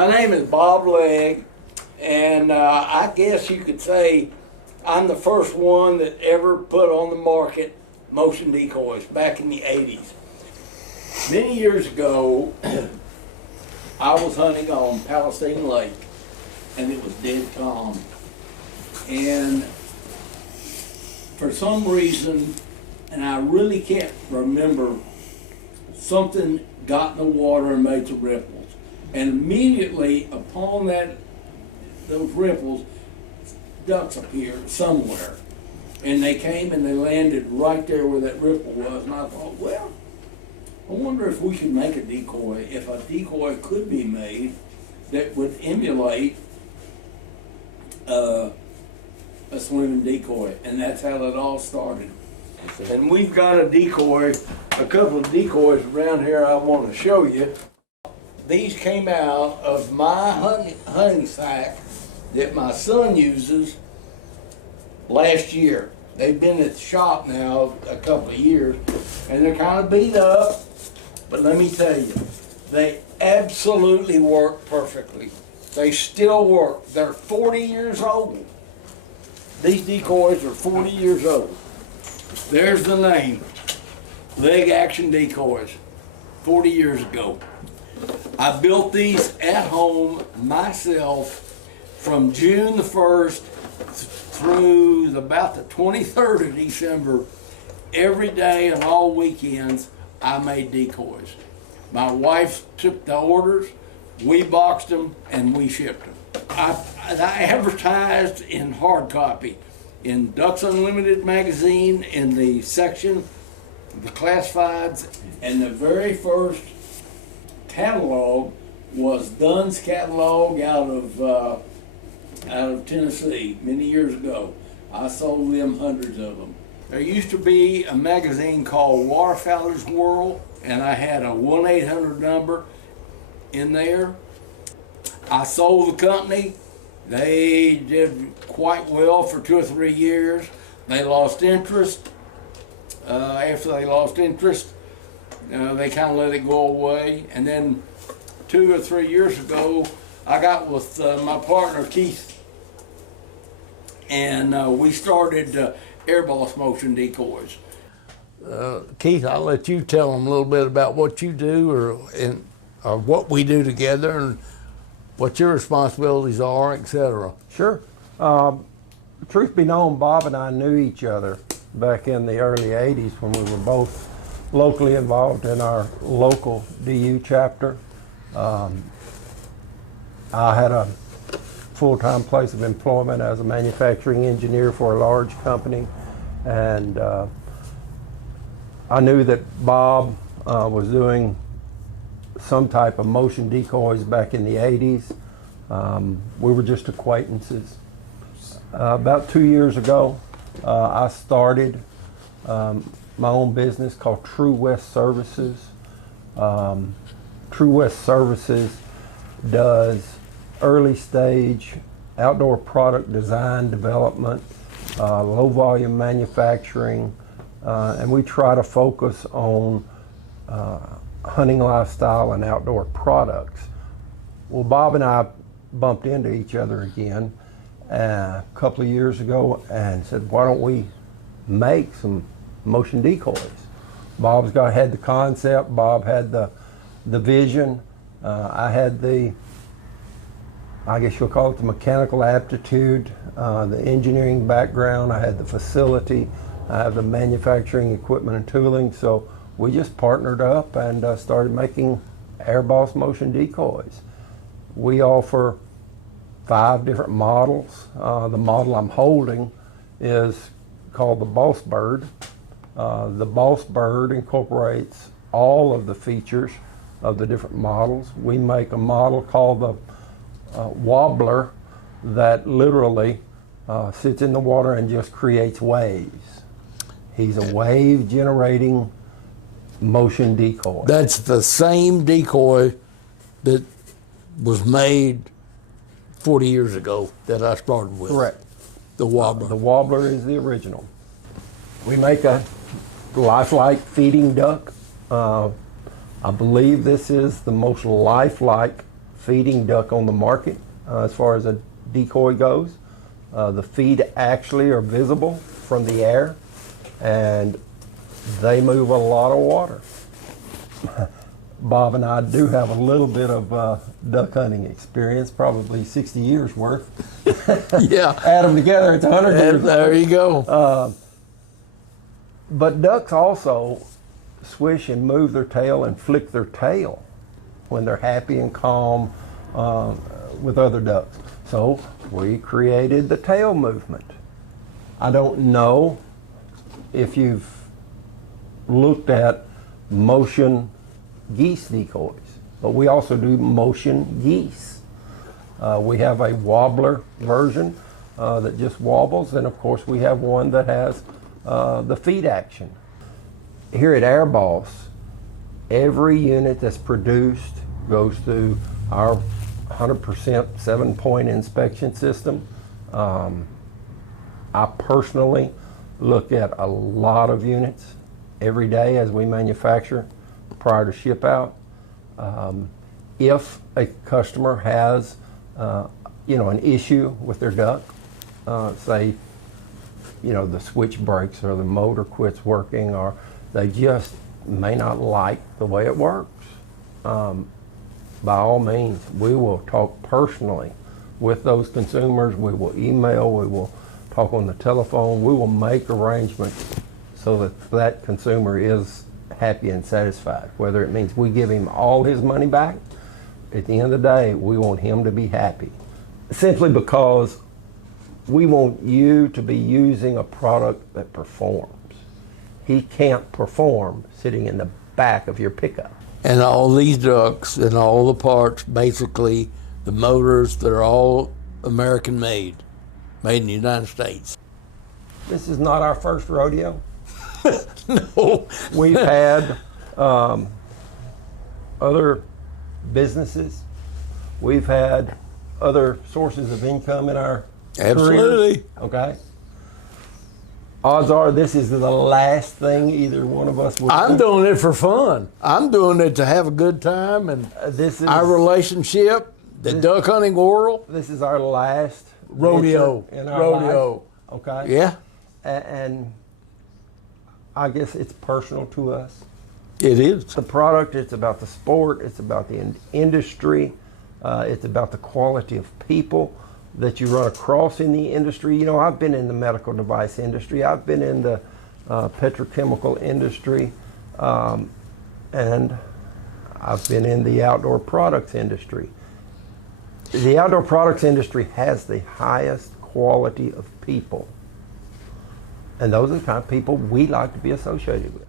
My name is Bob Legg, and I guess you could say I'm the first one that ever put on the market motion decoys back in the 80s. Many years ago, I was hunting on Palestine Lake, and it was dead calm. And for some reason, and I really can't remember, something got in the water and made some ripples. And immediately upon those ripples, ducks appeared somewhere. And they came and they landed right there where that ripple was. And I thought, well, I wonder if we could make a decoy, if a decoy could be made that would emulate a swimming decoy. And that's how it all started. And we've got a decoy, a couple of decoys around here I want to show you. These came out of my hunting sack that my son uses last year. They've been at the shop now a couple of years, and they're kind of beat up, but let me tell you, they absolutely work perfectly. They still work. They're 40 years old. These decoys are 40 years old. There's the name, Legg Action Decoys, 40 years ago. I built these at home myself from June the 1st through about the 23rd of December. Every day and all weekends, I made decoys. My wife took the orders, we boxed them, and we shipped them. I advertised in hard copy in Ducks Unlimited magazine in the section, the classifieds, and the very first catalog was Dunn's catalog out of Tennessee many years ago. I sold them hundreds of them. There used to be a magazine called Waterfowler's World, and I had a 1-800 number in there. I sold the company. They did quite well for 2 or 3 years. They lost interest. After they lost interest, they kind of let it go away. And then 2 or 3 years ago, I got with my partner Keith, and we started Airboss motion decoys. Keith, I'll let you tell them a little bit about what you do or what we do together and what your responsibilities are, etc. Sure. Truth be known, Bob and I knew each other back in the early 80s when we were both locally involved in our local DU chapter. I had a full-time place of employment as a manufacturing engineer for a large company, and I knew that Bob was doing some type of motion decoys back in the 80s. We were just acquaintances. About 2 years ago, I started my own business called True West Services. True West Services does early stage outdoor product design development, low volume manufacturing, and we try to focus on hunting lifestyle and outdoor products. Well, Bob and I bumped into each other again a couple of years ago and said, why don't we make some motion decoys? Bob's had the concept, Bob had the vision, I had I guess you'll call it the mechanical aptitude, the engineering background, I had the facility, I have the manufacturing equipment and tooling, so we just partnered up and started making Airboss motion decoys. We offer 5 different models. The model I'm holding is called the Boss Bird. The Boss Bird incorporates all of the features of the different models. We make a model called the Wobbler that literally sits in the water and just creates waves. He's a wave generating motion decoy. That's the same decoy that was made 40 years ago that I started with. Correct. The Wobbler. The Wobbler is the original. We make a lifelike feeding duck. I believe this is the most lifelike feeding duck on the market as far as a decoy goes. The feet actually are visible from the air, and they move a lot of water. Bob and I do have a little bit of duck hunting experience, probably 60 years worth. Yeah. Add them together, it's 100 years. There you go. But ducks also swish and move their tail and flick their tail when they're happy and calm with other ducks. So we created the tail movement. I don't know if you've looked at motion geese decoys, but we also do motion geese. We have a wobbler version that just wobbles, and of course we have one that has the feed action. Here at Airboss, every unit that's produced goes through our 100% 7-point inspection system. I personally look at a lot of units every day as we manufacture prior to ship out. If a customer has an issue with their duck, say the switch breaks or the motor quits working, or they just may not like the way it works, by all means, we will talk personally with those consumers. We will email, we will talk on the telephone, we will make arrangements so that that consumer is happy and satisfied. Whether it means we give him all his money back, at the end of the day, we want him to be happy. Simply because we want you to be using a product that performs. He can't perform sitting in the back of your pickup. And all these ducks and all the parts, basically the motors, they're all American made in the United States. This is not our first rodeo. No. We've had other businesses. We've had other sources of income in our Absolutely. careers. Okay. Odds are this is the last thing either one of us would I'm do. doing it for fun. I'm doing it to have a good time, and This is our relationship, the duck hunting world, This is our last rodeo, venture in our life. Okay. Yeah, And I guess it's personal to us. it is. The product, it's about the sport, it's about the industry, it's about the quality of people that you run across in the industry. I've been in the medical device industry, I've been in the petrochemical industry, and I've been in the outdoor products industry. The outdoor products industry has the highest quality of people, and those are the kind of people we like to be associated with.